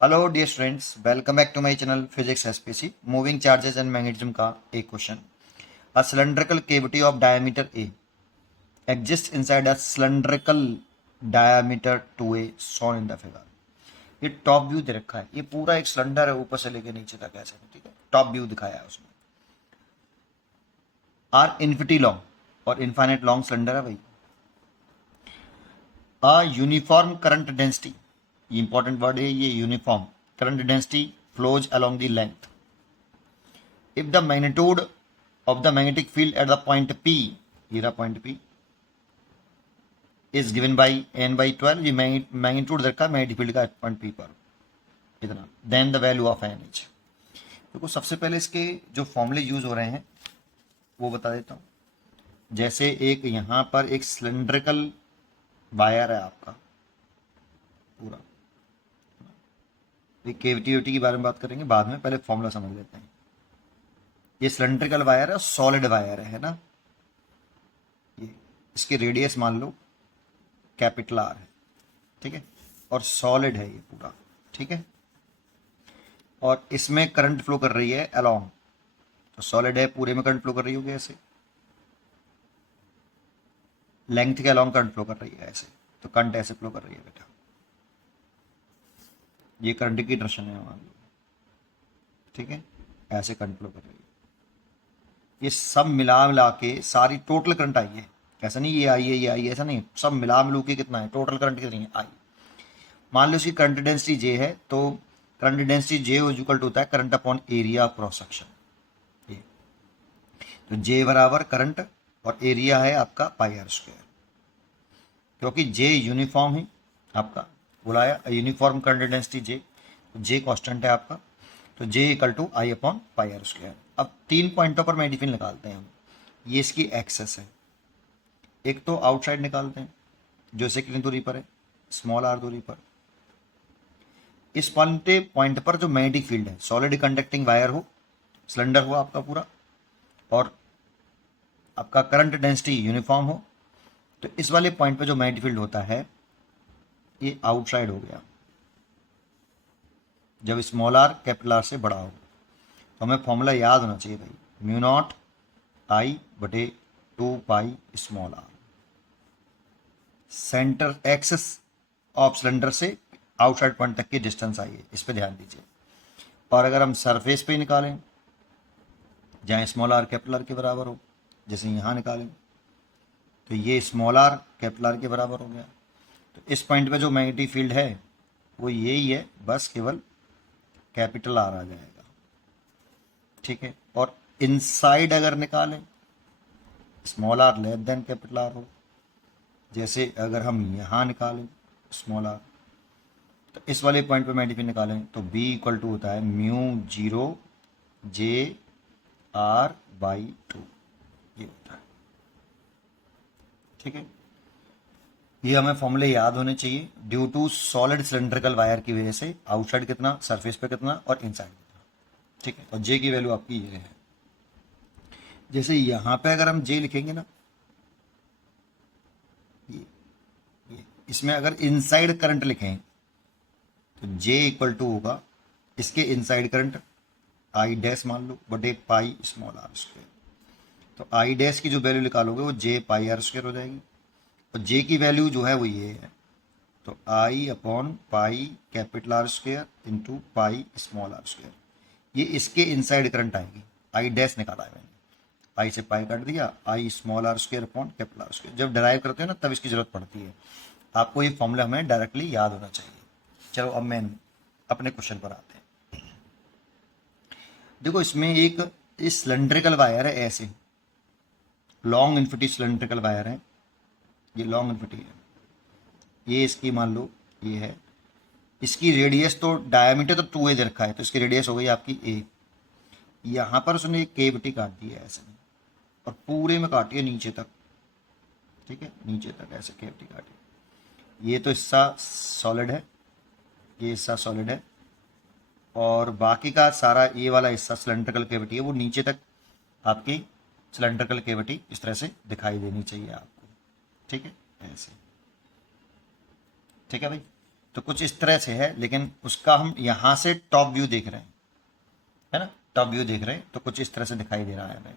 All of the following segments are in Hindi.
Hello dear students, welcome back to my channel physics SPC. Moving charges and magnetism का एक question. A cylindrical cavity of diameter a exist inside a cylindrical diameter 2a shown in the figure. ये टॉप व्यू दे रखा है। ये पूरा एक सिलेंडर है, ऊपर से लेके नीचे तक ऐसे, ठीक है। टॉप व्यू दिखाया है उसमें। आर इन्फिनिटी लॉन्ग और इनफाइनाइट लॉन्ग सिलेंडर है भाई। अ यूनिफॉर्म करंट डेंसिटी, ये इंपॉर्टेंट वर्ड है ये, uniform current density flows along the length if the magnitude of the magnetic field at the point P, ये रहा point P, is given by n by 12, ये मैग्नीट्यूड रखा है मैग्नेटिक फील्ड का पॉइंट P पर इतना, then the value of an H. देखो सबसे पहले इसके जो फॉर्मूले यूज हो रहे हैं वो बता देता हूँ। जैसे एक यहाँ पर एक सिलेंड्रिकल वायर है आपका पूरा, ये केविटी के बारे में बात करेंगे बाद में, पहले फॉर्मूला समझ लेते हैं। ये सिलेंड्रिकल वायर है, सॉलिड वायर है ना। ये इसकी रेडियस मान लो कैपिटल आर है, ठीक है, और सॉलिड है ये पूरा, ठीक है। और इसमें करंट फ्लो कर रही है अलोंग, तो सॉलिड है पूरे में करंट फ्लो कर रही होगी ऐसे, लेंथ के अलोंग करंट फ्लो कर रही है ऐसे, तो करंट ऐसे फ्लो कर रही है बेटा। ये करंट की डायरेक्शन है मान लो, ठीक है, ऐसे करंट फ्लो कर रही है। ये सब मिला मिला के सारी टोटल करंट आई है, ऐसा नहीं ये आई है ये आई है, ऐसा नहीं, सब मिला मिलू के कितना है टोटल करंट कितनी है आई। मान लो इसकी करंट डेंसिटी जे है, तो current density J equal to होता है current upon area cross section. ये तो जे बराबर करंट और एरिया है आपका पाई आर स्क्वायर, क्योंकि जे यूनिफॉर्म है आपका, बुलाया uniform current density J, J constant है आपका, तो J equal to I upon pi R square. अब 3 पॉइंटों पर मैग्नीफिन निकालते हैं हम। ये इसकी एक्सेस है, एक तो आउटसाइड निकालते हैं जो इसे कितनी दूरी पर है, स्मॉल आर दूरी पर। इस पॉइंट पर जो मैग्नेटिक फील्ड है, सॉलिड कंडक्टिंग वायर हो, सिलेंडर हो आपका पूरा, और आपका करंट डेंसिटी यूनिफॉर्म हो, तो इस वाले पॉइंट पे जो मैग्नेटिक फील्ड होता है ये आउटसाइड हो गया जब स्मॉल आर कैपिटल आर से बड़ा हो। तो हमें फॉर्मूला याद होना चाहिए भाई, म्यू नॉट आई बटे 2 pi small r, center axis of cylinder से आउटसाइड पॉइंट तक की डिस्टेंस आई है, इस पर ध्यान दीजिए। और अगर हम सरफेस पे निकालें जहाँ स्मॉल आर कैपिटल आर के बराबर हो, जैसे यहाँ निकालें तो ये स्मॉल आर कैपिटल आर के बराबर हो गया। तो इस पॉइंट पे जो मैग्नेटिक फील्ड है वो यही है, बस केवल कैपिटल आर आ जाएगा, ठीक है। और इनसाइड अगर निकालें small r less than capital r हो, जैसे अगर हम यहाँ निकालें स्मॉल आर, तो इस वाले पॉइंट पे मैग्नेटिक फील्ड निकालें तो B इक्वल टू होता है म्यू 0 जे आर बाई 2, ये होता है, ठीक है। ये हमें फॉर्मूले याद होने चाहिए। Due to solid cylindrical wire की वजह से आउटसाइड कितना, सरफेस पे कितना और इनसाइड कितना, ठीक है। और जे की वैल्यू आपकी ये है। जैसे यहाँ पे अगर हम जे लिखेंगे ना, ये इसमें अगर इनसाइड करंट लिखें तो जे इक्वल टू होगा इसके इनसाइड करंट आई डैश मान लो बटे पाई स्मॉल आर स्क्वायर। तो आई डैश की जो वैल्यू निकालोगे वो जे पाई आर स्क्वायर हो जाएगी, और जे की वैल्यू जो है वो ये है, तो I upon pi capital are square into pi small r square. ये इसके इनसाइड करंट आएगी, आई डैश निकाला है मैंने, आई से पाई काट दिया, I small r square upon capital are square. जब डराइव करते हैं ना तब इसकी जरूरत पड़ती है, आपको ये फॉर्मूला हमें डायरेक्टली याद होना चाहिए। चलो अब मैं अपने क्वेश्चन पर आते हैं। देखो इसमें एक इस सिलेंड्रिकल वायर है ऐसे, लॉन्ग इन्फिनिटी सिलेंड्रिकल वायर है, ये लॉन्ग इन्फिनिटी है, ये इसकी मान लो ये है, इसकी रेडियस तो डायमीटर तो 2a दे रखा है, तो इसकी रेडियस हो गई आपकी a। यहाँ पर उसने एक केविटी काट दी है ऐसे, और पूरे में काटी है नीचे तक, ठीक है, नीचे तक ऐसे केविटी काटी। ये तो हिस्सा सॉलिड है, ये हिस्सा सॉलिड है, और बाकी का सारा ये वाला हिस्सा सिलेंड्रिकल केविटी है, वो नीचे तक आपकी सिलेंड्रिकल केविटी इस तरह से दिखाई देनी चाहिए आपको, ठीक है, ऐसे, ठीक है भाई। तो कुछ इस तरह से है, लेकिन उसका हम यहाँ से टॉप व्यू देख रहे हैं, है ना, टॉप व्यू देख रहे हैं, तो कुछ इस तरह से दिखाई दे रहा है हमें।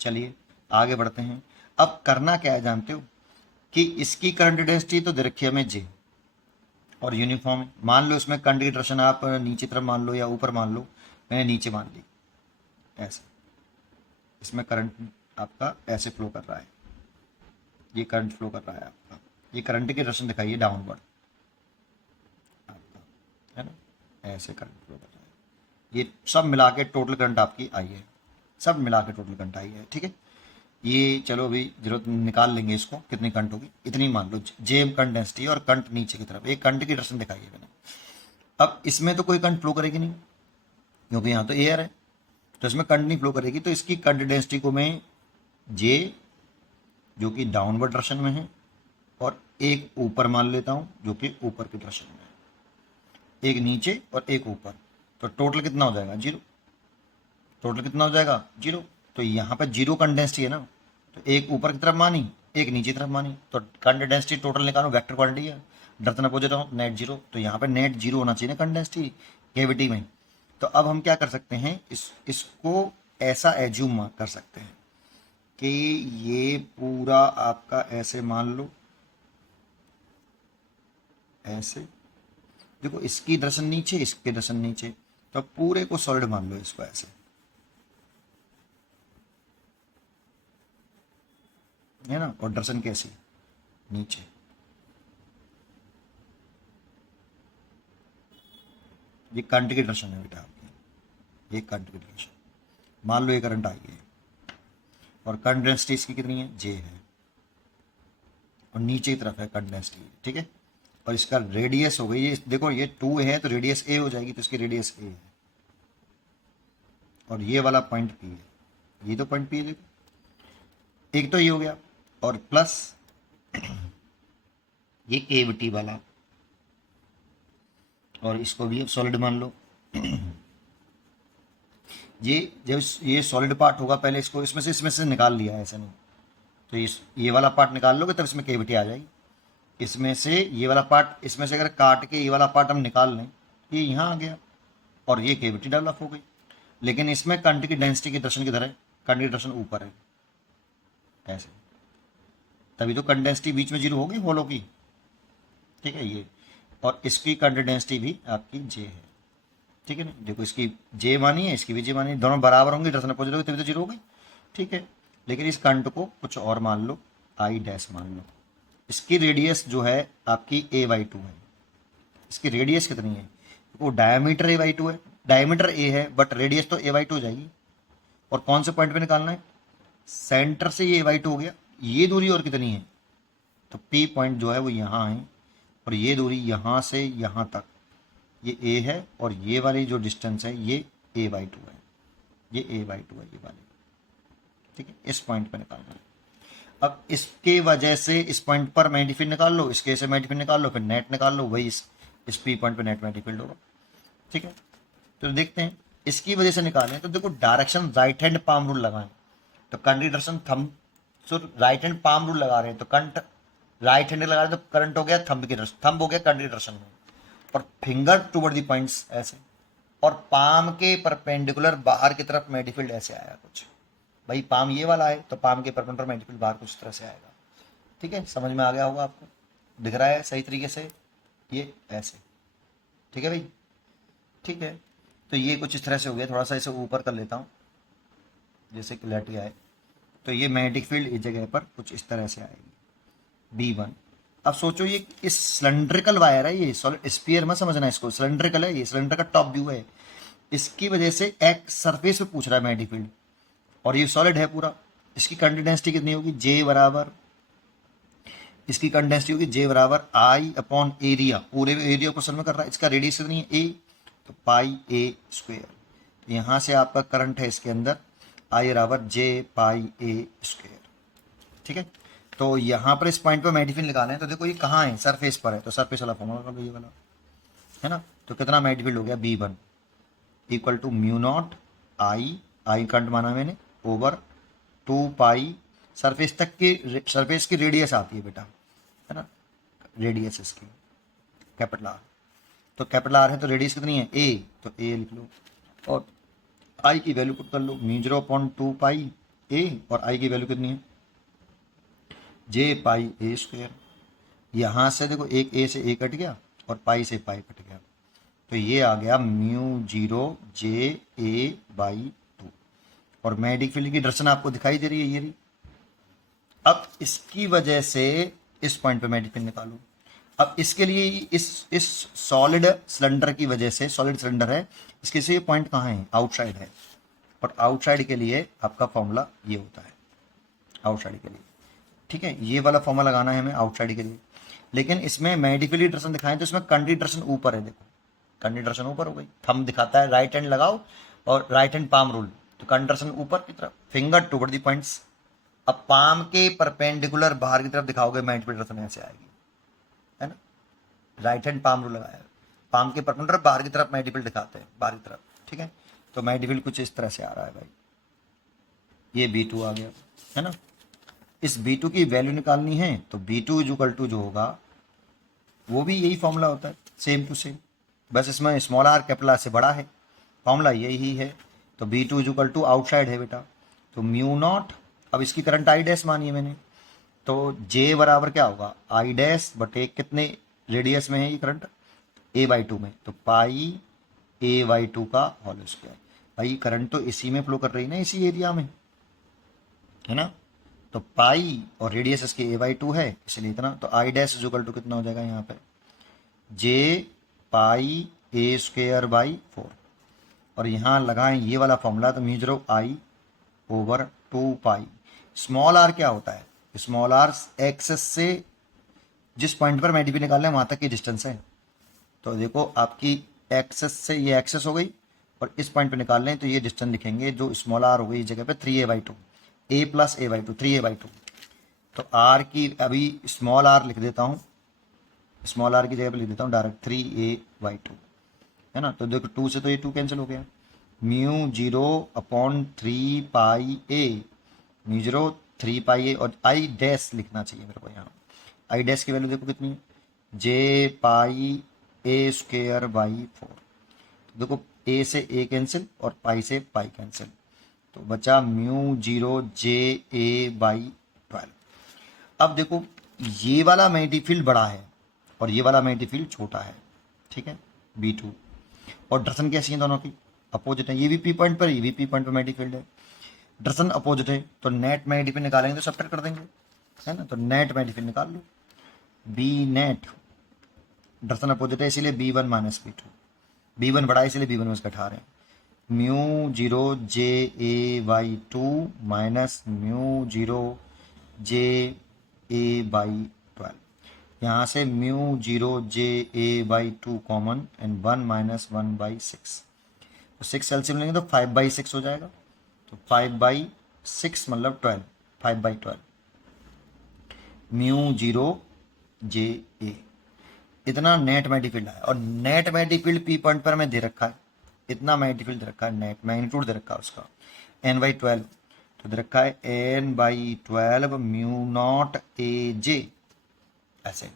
चलिए आगे बढ़ते हैं। अब करना क्या है जानते हो, कि इसकी करंट डेंसिटी तो दे रखी है हमें जे, और यूनिफॉर्म है। मान लो इसमें करंट की डायरेक्शन आप नीचे तरफ मान लो या ऊपर मान लो, मैंने नीचे मान ली, ऐसे इसमें करंट आपका ऐसे फ्लो कर रहा है, ये करंट फ्लो कर रहा है आपका, ये करंट की डायरेक्शन दिखाइए डाउनवर्ड आपका, है ना, ऐसे करंट फ्लो कर रहा है। ये सब मिला के टोटल करंट आपकी आई है, सब मिला के टोटल करंट आई है, ठीक है। ये चलो अभी जरूरत निकाल लेंगे इसको, कितनी करंट होगी इतनी मान लो, जे करंट डेंसिटी और करंट नीचे की तरफ, एक करंट की डायरेक्शन दिखाई है मैंने। अब इसमें तो कोई करंट फ्लो करेगी नहीं, क्योंकि यहाँ तो एयर है, तो इसमें करंट नहीं फ्लो करेगी, तो इसकी करंट डेंसिटी को मैं जे, जो कि डाउनवर्ड डायरेक्शन में है, और एक ऊपर मान लेता हूँ जो कि ऊपर की डायरेक्शन में है, एक नीचे और एक ऊपर, तो टोटल कितना हो जाएगा, जीरो। टोटल कितना हो जाएगा, जीरो। तो यहाँ पे जीरो करंट डेंसिटी है ना, तो एक ऊपर की तरफ मानी, एक नीचे की तरफ मानी, तो करंट डेंसिटी टोटल निकालो, वेक्टर क्वांटिटी है, डायरेक्शन अपोजिट हो, नेट जीरो। तो यहाँ पे नेट जीरो होना चाहिए ना करंट डेंसिटी कैविटी में। तो अब हम क्या कर सकते हैं, इसको ऐसा एज्यूम कर सकते हैं कि ये पूरा आपका ऐसे मान लो, ऐसे देखो, इसकी दर्शन नीचे, इसके दर्शन नीचे, तो पूरे को सॉलिड मान लो इसको ऐसे, है ना, और दर्शन कैसे नीचे, ये करंट की दर्शन है बेटा आपकी, ये करंट की दर्शन मान लो, ये करंट आई है, और करंट डेंसिटी इसकी कितनी है, जे है, और नीचे की तरफ है करंट डेंसिटी, ठीक है। और इसका रेडियस हो गई, ये देखो ये 2 है तो रेडियस ए हो जाएगी, तो इसकी रेडियस ए है, और ये वाला पॉइंट पी है, ये तो पॉइंट पी है, देखो एक तो ये हो गया, और प्लस ये केविटी वाला, और इसको भी अब सॉलिड मान लो। ये जब ये सॉलिड पार्ट होगा, पहले इसको इसमें से निकाल लिया, ऐसा नहीं, तो ये वाला पार्ट निकाल लोगे तब इसमें केविटी आ जाएगी। इसमें से ये वाला पार्ट, इसमें से अगर काट के ये वाला पार्ट हम निकाल लें, ये यहाँ आ गया, और ये केविटी डेवलप हो गई। लेकिन इसमें करंट की डेंसिटी की दर्शन किधर है, करंट की दर्शन ऊपर है, ऐसे, तभी तो करंट डेंसिटी बीच में जीरो होगी होलो की, ठीक है ये। और इसकी करंट डेंसिटी भी आपकी जे है, ठीक है ना, देखो इसकी जे मानी है, इसकी भी जे मानी है, दोनों बराबर होंगे, दर्शन अपोजिट होगी, तभी तो जीरो होगी, ठीक है। लेकिन इस करंट को कुछ और मान लो, आई डैश मान लो, इसकी रेडियस जो है आपकी a/2 है, इसकी रेडियस कितनी है, वो डायमीटर a/2 है, डायमीटर a है, बट रेडियस तो a/2 हो जाएगी। और कौन से पॉइंट पे निकालना है, सेंटर से ये a/2 हो गया, ये दूरी और कितनी है, तो P पॉइंट जो है वो यहाँ है, और ये दूरी यहाँ से यहाँ तक ये a है, और ये वाली जो डिस्टेंस है ये a/2 है, ये a/2 है ये वाली, ठीक है। इस पॉइंट पे निकालना है। अब इसके वजह से इस पॉइंट पर मैग्नेटिक फील्ड निकाल लो, इसके से मैग्नेटिक फील्ड निकाल लो, फिर नेट निकाल लो, वही इस पी पॉइंट पे नेट मैग्नेटिक फील्ड होगा, ठीक है। तो देखते हैं इसकी वजह से निकालें, तो देखो direction right hand palm rule लगाएं, तो करंट की डायरेक्शन थंब, सो राइट हैंड पाम रूल लगा रहे हैं, तो करंट राइट हैंड लगा रहे हैं, तो करंट हो गया थंब की डायरेक्शन, थंब हो गया करंट की डायरेक्शन में, और फिंगर टुवर्ड दी पॉइंट्स ऐसे, और पाम के परपेंडिकुलर बाहर की तरफ मैग्नेटिक फील्ड ऐसे आया कुछ, भाई पाम ये वाला है तो पाम के परपेंडिकुलर मैग्नेटिक फील्ड बाहर कुछ तरह से आएगा, ठीक है। समझ में आ गया होगा आपको, दिख रहा है सही तरीके से, ये ऐसे, ठीक है भाई, ठीक है। तो ये कुछ इस तरह से हो गया, थोड़ा सा इसे ऊपर कर लेता हूँ जैसे क्लैरिटी आए। तो ये मैग्नेटिक फील्ड इस जगह पर कुछ इस तरह से आएगी B1। अब सोचो ये इस सिलेंड्रिकल वायर है, ये सॉलिड स्फीयर में समझना, इसको सिलेंड्रिकल है, ये सिलेंडर का टॉप व्यू है, इसकी वजह से एक सरफेस पे पूछ रहा है मैग्नेटिक फील्ड, और ये सॉलिड है पूरा, इसकी करंट डेंसिटी कितनी होगी, जे बराबर, इसकी करंट डेंसिटी होगी जे बराबर आई अपॉन एरिया, पूरे एरिया को में कर रहा है, इसका रेडियस कितनी है ए, तो पाई ए स्क्वायर, तो यहाँ से आपका करंट है इसके अंदर आई बराबर जे पाई ए स्क्वायर, ठीक है। तो यहाँ पर इस पॉइंट पर मैग्नेटिक फील्ड निकालें, तो देखो ये कहाँ है, सरफेस पर है, तो सरफेस वाला फॉर्मूला ये वाला है ना, तो कितना मैग्नेटिक फील्ड हो गया B1 equal to mu not I current माना मैंने, ओवर 2 पाई, सरफेस की रेडियस आती है बेटा, है ना, रेडियस इसकी कैपिटल आर। तो कैपिटल आर है तो रेडियस कितनी है ए, तो ए लिख लो और आई की वैल्यू पुट कर लो, μ0/2 पाई ए, और आई की वैल्यू कितनी है जे पाई ए स्क्वायर। यहाँ से देखो एक ए से ए कट गया और पाई से पाई कट गया, तो ये आ गया μ0 j a/2। और मैग्नेटिक फील्ड की डायरेक्शन आपको दिखाई दे रही है ये रही। अब इसकी वजह से इस पॉइंट पे मैग्नेटिक फील्ड निकालो। अब इसके लिए इस सॉलिड सिलेंडर की वजह से, सॉलिड सिलेंडर है इसके से ये पॉइंट कहाँ है, आउटसाइड है, और आउटसाइड के लिए आपका फॉर्मूला ये होता है आउटसाइड के लिए। ठीक है, ये वाला फॉर्मूला लगाना है हमें आउटसाइड के लिए। लेकिन इसमें मैग्नेटिक फील्ड की डायरेक्शन दिखाएं तो इसमें कंट्री डायरेक्शन ऊपर है, देखो कंट्री डायरेक्शन ऊपर हो गई। थंब दिखाता है राइट हैंड लगाओ और राइट हैंड पाम रूल, तो कंट्री डायरेक्शन ऊपर की तरफ, फिंगर टुवर्ड द पॉइंट्स। अब पाम के परपेंडिकुलर बाहर की तरफ दिखाओगे मैग्नेटिक फील्ड डायरेक्शन ऐसे आएगी, है ना। राइट हैंड पाम रूल लगाया, पाम के परपेंडिकुलर बाहर की तरफ मैग्नेटिक फील्ड दिखाते हैं बाहर की तरफ। ठीक है, तो मैग्नेटिक फील्ड कुछ इस तरह से आ रहा है भाई, ये B2 आ गया, है ना। इस B2 की वैल्यू निकालनी है तो B2 इक्वल टू जो होगा वो भी यही फॉर्मूला होता है, सेम टू सेम, बस इसमें स्मॉल आर कैपिटल आर से बड़ा है, फॉर्मूला यही है। तो B2 इक्वल टू आउटसाइड है बेटा, तो μ0, अब इसकी करंट आई डैश मानी है मैंने, तो J बराबर क्या होगा आई डैश बटे कितने रेडियस में है ये करंट, a/2 में, तो पाई a/2 का होल स्क्वायर। भाई करंट तो इसी में फ्लो कर रही है ना, इसी एरिया में, है ना। तो पाई और रेडियस इसके a/2 है इसलिए इतना, तो आई डैश इक्वल टू कितना हो जाएगा यहाँ पे J पाई a²/4, और यहाँ लगाएं ये वाला फॉर्मूला, तो μ0 I/2 पाई। स्मॉल आर क्या होता है, स्मॉल आर एक्सेस से जिस पॉइंट पर मैग्नेटिक फील्ड निकाल रहे हैं वहां तक की डिस्टेंस है। तो देखो आपकी एक्सेस से ये एक्सेस हो गई और इस पॉइंट पे निकाल लें तो ये डिस्टेंस लिखेंगे, जो स्मॉल आर हो गई इस जगह पे 3a/2, a + a/2 3a/2। तो आर की अभी स्मॉल आर लिख देता हूँ, स्मॉल आर की जगह पे लिख देता हूँ डायरेक्ट 3a/2, है ना। तो देखो 2 से तो ये 2 कैंसिल हो गया, μ0/3 पाई a, μ0 3 पाई a, और आई डैश लिखना चाहिए मेरे को यहाँ। आई डैश की वैल्यू देखो कितनी है, J पाई a²/4। तो देखो a से a कैंसिल और पाई से पाई कैंसिल, तो बचा μ0 JA/12। अब देखो ये वाला मैग्नेटिक फील्ड बड़ा है और ये वाला मैग्नेटिक फील्ड छोटा है, ठीक है B2, और डायरेक्शन कैसी है दोनों की अपोजिट है, ये भी P पॉइंट पर, ये भी P पॉइंट पर मैग्नेटिक फील्ड है, डायरेक्शन अपोजिट है, तो नेट मैग्नेटिक फील्ड निकालेंगे तो सब्ट्रैक्ट कर देंगे, है ना। तो नेट मैग्नेटिक फील्ड निकाल लो, B नेट, डायरेक्शन अपोजिट है इसीलिए B1 - B2, B1 बड़ा है इसलिए B1 में इसका हटा रहे हैं, μ0 JA/2 माइनस μ0 JA/12। यहाँ से μ0 JA/2 कॉमन एंड 1 - 1/6, तो 6 एलसीएम लेंगे तो 5/6 हो जाएगा, तो 5/6 मतलब 12, 5/12 μ0 JA। इतना नेट मैग्नेटिक फील्ड है, और net magnetic field P point पर हमें दे रखा है, इतना मैग्नेटिक फील्ड दे रखा है, नेट मैग्नीट्यूड दे रखा है उसका n/12, तो दे रखा है n/12 μ0 AJ ऐसे।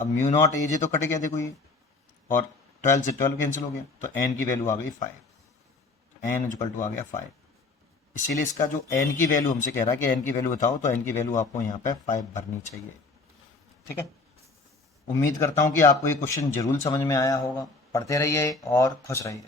अब μ0 AJ तो कट गया देखो ये, और 12 से 12 कैंसिल हो गया, तो n की वैल्यू आ गई 5, n इक्वल टू आ गया 5। इसीलिए इसका जो n की वैल्यू हमसे कह रहा है कि n की वैल्यू बताओ, तो n की वैल्यू आपको यहाँ पे 5 भरनी चाहिए, ठीक है। उम्मीद करता हूँ कि आपको ये क्वेश्चन जरूर समझ में आया होगा, पढ़ते रहिए और खुश रहिए।